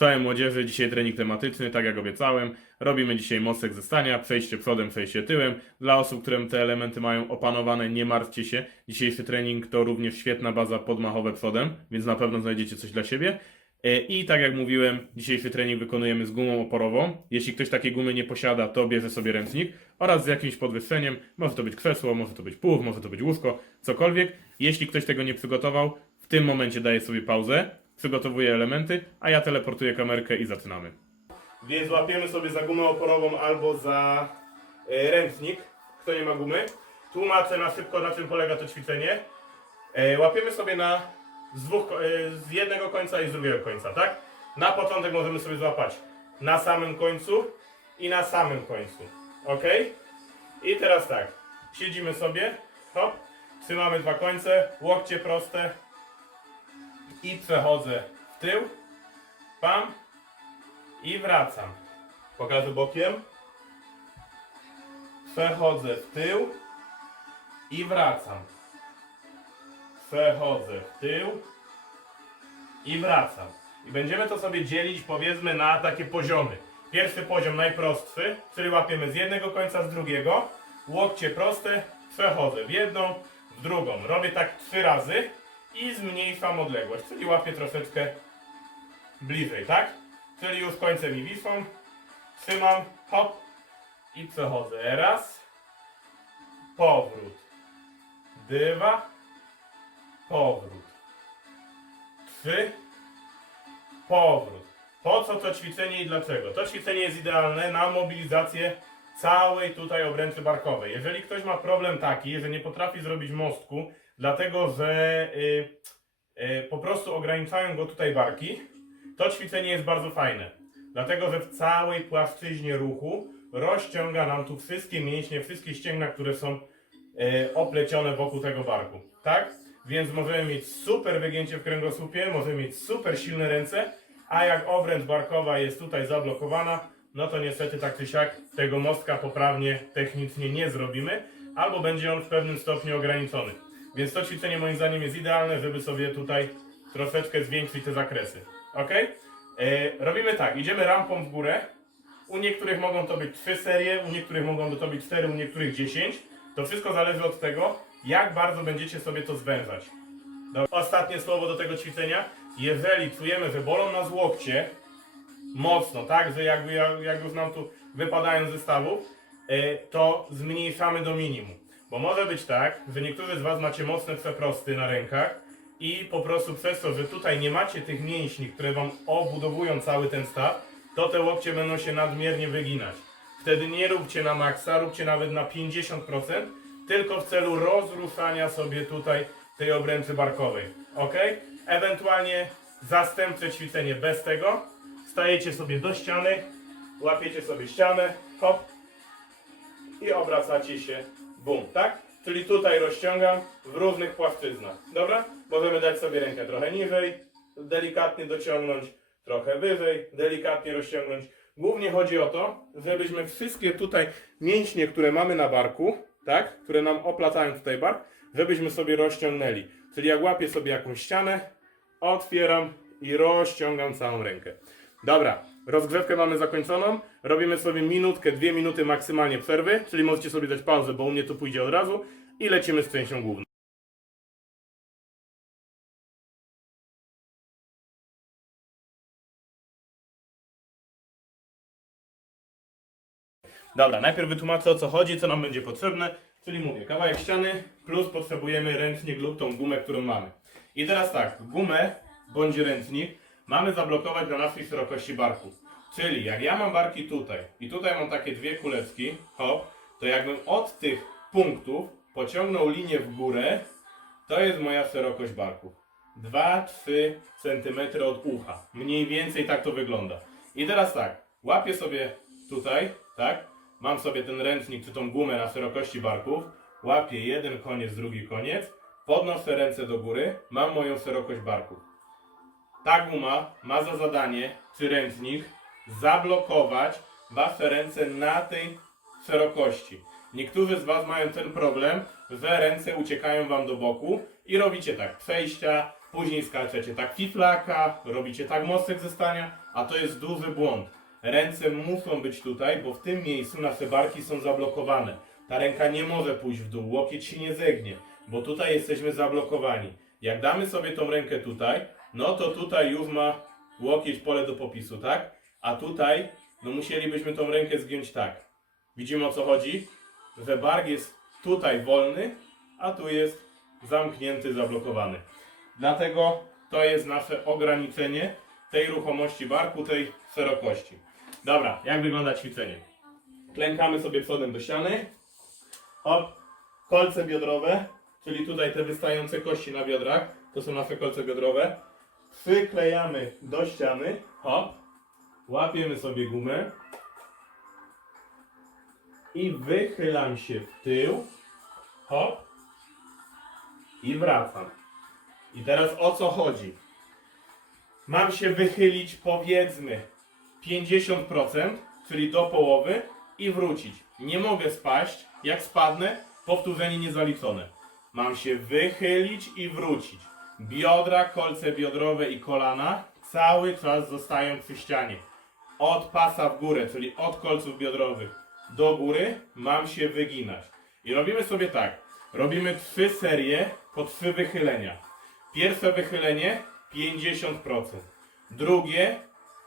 Całej młodzieży, dzisiaj trening tematyczny, tak jak obiecałem. Robimy dzisiaj mostek ze stania, przejście przodem, przejście tyłem. Dla osób, którym te elementy mają opanowane, nie martwcie się. Dzisiejszy trening to również świetna baza podmachowe przodem, więc na pewno znajdziecie coś dla siebie. E, I tak jak mówiłem, dzisiejszy trening wykonujemy z gumą oporową. Jeśli ktoś takiej gumy nie posiada, to bierze sobie ręcznik oraz z jakimś podwyższeniem. Może to być krzesło, może to być pług, może to być łóżko, cokolwiek. Jeśli ktoś tego nie przygotował, w tym momencie daje sobie pauzę, przygotowuje elementy, a ja teleportuję kamerkę i zaczynamy. Więc łapiemy sobie za gumę oporową albo za e, ręcznik, kto nie ma gumy. Tłumaczę na szybko, na czym polega to ćwiczenie. E, łapiemy sobie na z, dwóch, e, z jednego końca i z drugiego końca, tak? Na początek możemy sobie złapać na samym końcu i na samym końcu, ok? I teraz tak, siedzimy sobie, hop, trzymamy dwa końce, łokcie proste i przechodzę w tył, pam i wracam. Pokażę bokiem. Przechodzę w tył i wracam. Przechodzę w tył i wracam. I będziemy to sobie dzielić powiedzmy na takie poziomy. Pierwszy poziom najprostszy, czyli łapiemy z jednego końca, z drugiego. Łokcie proste, przechodzę w jedną, w drugą. Robię tak trzy razy i zmniejszam odległość, czyli łapię troszeczkę bliżej, tak? Czyli już końce mi wiszą. Trzymam, hop i przechodzę. Raz, powrót, dwa, powrót, trzy, powrót. Po co to ćwiczenie i dlaczego? To ćwiczenie jest idealne na mobilizację całej tutaj obręczy barkowej. Jeżeli ktoś ma problem taki, że nie potrafi zrobić mostku, dlatego że y, y, po prostu ograniczają go tutaj barki, to ćwiczenie jest bardzo fajne. Dlatego, że w całej płaszczyźnie ruchu rozciąga nam tu wszystkie mięśnie, wszystkie ścięgna, które są e, oplecione wokół tego barku. Tak? Więc możemy mieć super wygięcie w kręgosłupie, możemy mieć super silne ręce, a jak obręcz barkowa jest tutaj zablokowana, no to niestety tak czy siak tego mostka poprawnie technicznie nie zrobimy, albo będzie on w pewnym stopniu ograniczony. Więc to ćwiczenie moim zdaniem jest idealne, żeby sobie tutaj troszeczkę zwiększyć te zakresy. Ok? E, robimy tak, idziemy rampą w górę. U niektórych mogą to być 3 serie, u niektórych mogą to być 4, u niektórych 10. To wszystko zależy od tego, jak bardzo będziecie sobie to zwężać. No, ostatnie słowo do tego ćwiczenia. Jeżeli czujemy, że bolą nas łokcie mocno, tak, że jakby, jak już nam tu wypadają ze stawów, e, to zmniejszamy do minimum. Bo może być tak, że niektórzy z Was macie mocne przeprosty na rękach i po prostu przez to, że tutaj nie macie tych mięśni, które Wam obudowują cały ten staw, to te łokcie będą się nadmiernie wyginać. Wtedy nie róbcie na maksa, róbcie nawet na 50%, tylko w celu rozruszania sobie tutaj tej obręczy barkowej. Ok? Ewentualnie zastępcze ćwiczenie bez tego. Stajecie sobie do ściany, łapiecie sobie ścianę, hop i obracacie się, bum, tak? Czyli tutaj rozciągam w różnych płaszczyznach. Dobra? Możemy dać sobie rękę trochę niżej, delikatnie dociągnąć, trochę wyżej, delikatnie rozciągnąć. Głównie chodzi o to, żebyśmy wszystkie tutaj mięśnie, które mamy na barku, tak, które nam oplacają tutaj bark, żebyśmy sobie rozciągnęli. Czyli jak łapię sobie jakąś ścianę, otwieram i rozciągam całą rękę. Dobra, rozgrzewkę mamy zakończoną. Robimy sobie minutkę, dwie minuty maksymalnie przerwy, czyli możecie sobie dać pauzę, bo u mnie to pójdzie od razu i lecimy z częścią główną. Dobra, najpierw wytłumaczę o co chodzi, co nam będzie potrzebne. Czyli mówię, kawałek ściany plus potrzebujemy ręcznik lub tą gumę, którą mamy. I teraz tak, gumę bądź ręcznik mamy zablokować na naszej szerokości barku. Czyli jak ja mam barki tutaj i tutaj mam takie dwie kuleczki, hop, to jakbym od tych punktów pociągnął linię w górę, to jest moja szerokość barków. 2-3 cm od ucha. Mniej więcej tak to wygląda. I teraz tak, łapię sobie tutaj, tak? Mam sobie ten ręcznik czy tą gumę na szerokości barków. Łapię jeden koniec, drugi koniec. Podnoszę ręce do góry. Mam moją szerokość barków. Ta guma ma za zadanie, czy ręcznik, zablokować wasze ręce na tej szerokości. Niektórzy z was mają ten problem, że ręce uciekają wam do boku i robicie tak przejścia, później skaczecie tak fiflaka, robicie tak mostek ze stania, A to jest duży błąd. Ręce muszą być tutaj, bo w tym miejscu nasze barki są zablokowane. Ta ręka nie może pójść w dół, łokieć się nie zegnie, bo tutaj jesteśmy zablokowani. Jak damy sobie tą rękę tutaj, no to tutaj już ma łokieć pole do popisu, tak? A tutaj, no musielibyśmy tą rękę zgiąć tak. Widzimy o co chodzi? Że bark jest tutaj wolny, a tu jest zamknięty, zablokowany. Dlatego to jest nasze ograniczenie tej ruchomości barku, tej szerokości. Dobra, jak wygląda ćwiczenie? Klękamy sobie przodem do ściany. Hop, kolce biodrowe, czyli tutaj te wystające kości na biodrach, to są nasze kolce biodrowe. Przyklejamy do ściany, hop, łapiemy sobie gumę i wychylam się w tył, hop, i wracam. I teraz o co chodzi? Mam się wychylić powiedzmy 50%, czyli do połowy i wrócić. Nie mogę spaść. Jak spadnę, powtórzenie niezaliczone. Mam się wychylić i wrócić. Biodra, kolce biodrowe i kolana cały czas zostają przy ścianie. Od pasa w górę, czyli od kolców biodrowych do góry mam się wyginać. I robimy sobie tak. Robimy trzy serie po trzy wychylenia. Pierwsze wychylenie 50%. Drugie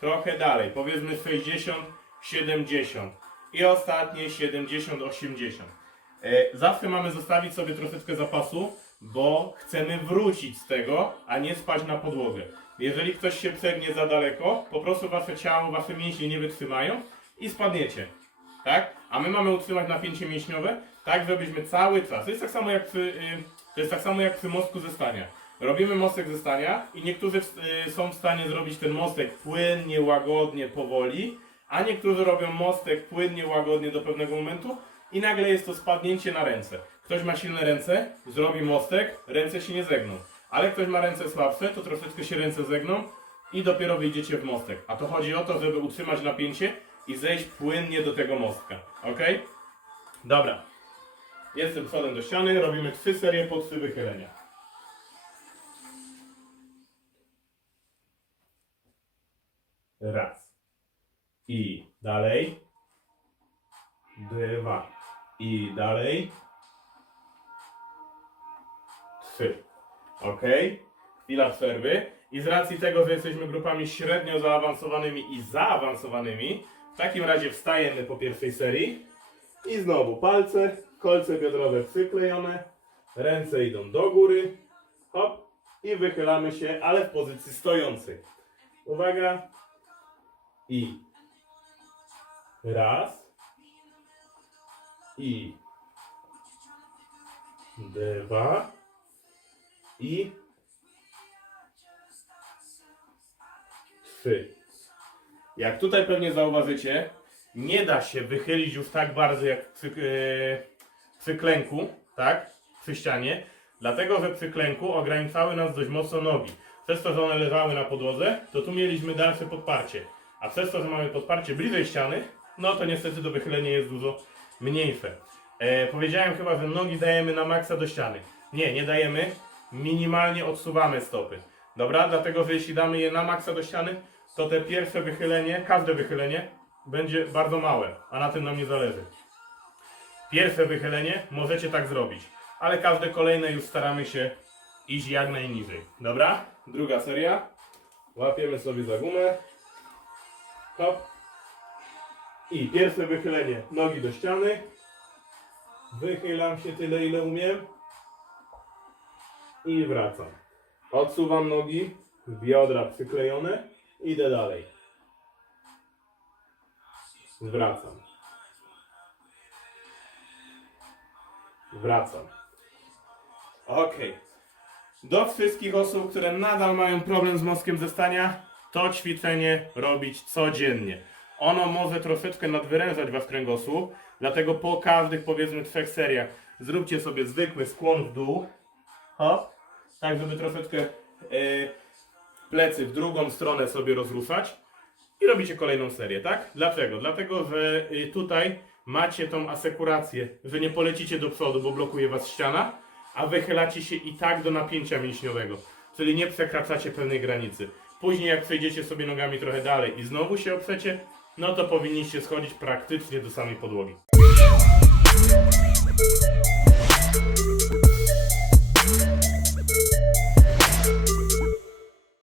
trochę dalej, powiedzmy 60, 70. I ostatnie 70, 80. E, Zawsze mamy zostawić sobie troszeczkę zapasu, bo chcemy wrócić z tego, a nie spać na podłogę. Jeżeli ktoś się przegnie za daleko, po prostu wasze ciało, wasze mięśnie nie wytrzymają i spadniecie. Tak? A my mamy utrzymać napięcie mięśniowe, tak żebyśmy cały czas. To jest tak samo jak przy, y, to jest tak samo jak przy mostku ze stania. Robimy mostek ze stania i niektórzy y, są w stanie zrobić ten mostek płynnie, łagodnie, powoli, a niektórzy robią mostek płynnie, łagodnie do pewnego momentu i nagle jest to spadnięcie na ręce. Ktoś ma silne ręce, zrobi mostek, ręce się nie zegną. Ale ktoś ma ręce słabsze, to troszeczkę się ręce zegną i dopiero wyjdziecie w mostek. A to chodzi o to, żeby utrzymać napięcie i zejść płynnie do tego mostka. Ok? Dobra. Jestem przodem do ściany, robimy trzy serie po trzy wychylenia. Raz. I dalej. Dwa. I dalej. Trzy. Ok. Chwila przerwy. I z racji tego, że jesteśmy grupami średnio zaawansowanymi i zaawansowanymi, w takim razie wstajemy po pierwszej serii. I znowu palce, kolce biodrowe przyklejone, ręce idą do góry, hop, i wychylamy się, ale w pozycji stojącej. Uwaga. I raz. I dwa. I trzy. Jak tutaj pewnie zauważycie, nie da się wychylić już tak bardzo jak przy, e, przy klęku, tak? Przy ścianie, dlatego że przy klęku ograniczały nas dość mocno nogi. Przez to, że one leżały na podłodze, to tu mieliśmy dalsze podparcie. A przez to, że mamy podparcie bliżej ściany, no to niestety to wychylenie jest dużo mniejsze. E, powiedziałem chyba, że nogi dajemy na maksa do ściany. Nie, nie dajemy. Minimalnie odsuwamy stopy. Dobra? Dlatego, że jeśli damy je na maksa do ściany, to te pierwsze wychylenie, każde wychylenie będzie bardzo małe, a na tym nam nie zależy. Pierwsze wychylenie możecie tak zrobić, ale każde kolejne już staramy się iść jak najniżej. Dobra? Druga seria. Łapiemy sobie za gumę. Hop. I pierwsze wychylenie nogi do ściany. Wychylam się tyle, ile umiem. I wracam. Odsuwam nogi, biodra przyklejone. Idę dalej. Wracam. Wracam. Ok. Do wszystkich osób, które nadal mają problem z mostkiem ze stania, to ćwiczenie robić codziennie. Ono może troszeczkę nadwyrężać Was kręgosłup, dlatego po każdych powiedzmy trzech seriach zróbcie sobie zwykły skłon w dół. Hop. Tak, żeby troszeczkę e, plecy w drugą stronę sobie rozruszać i robicie kolejną serię, tak? Dlaczego? Dlatego, że y, tutaj macie tą asekurację, że nie polecicie do przodu, bo blokuje was ściana, a wychylacie się i tak do napięcia mięśniowego, czyli nie przekraczacie pewnej granicy. Później jak przejdziecie sobie nogami trochę dalej i znowu się oprzecie, no to powinniście schodzić praktycznie do samej podłogi.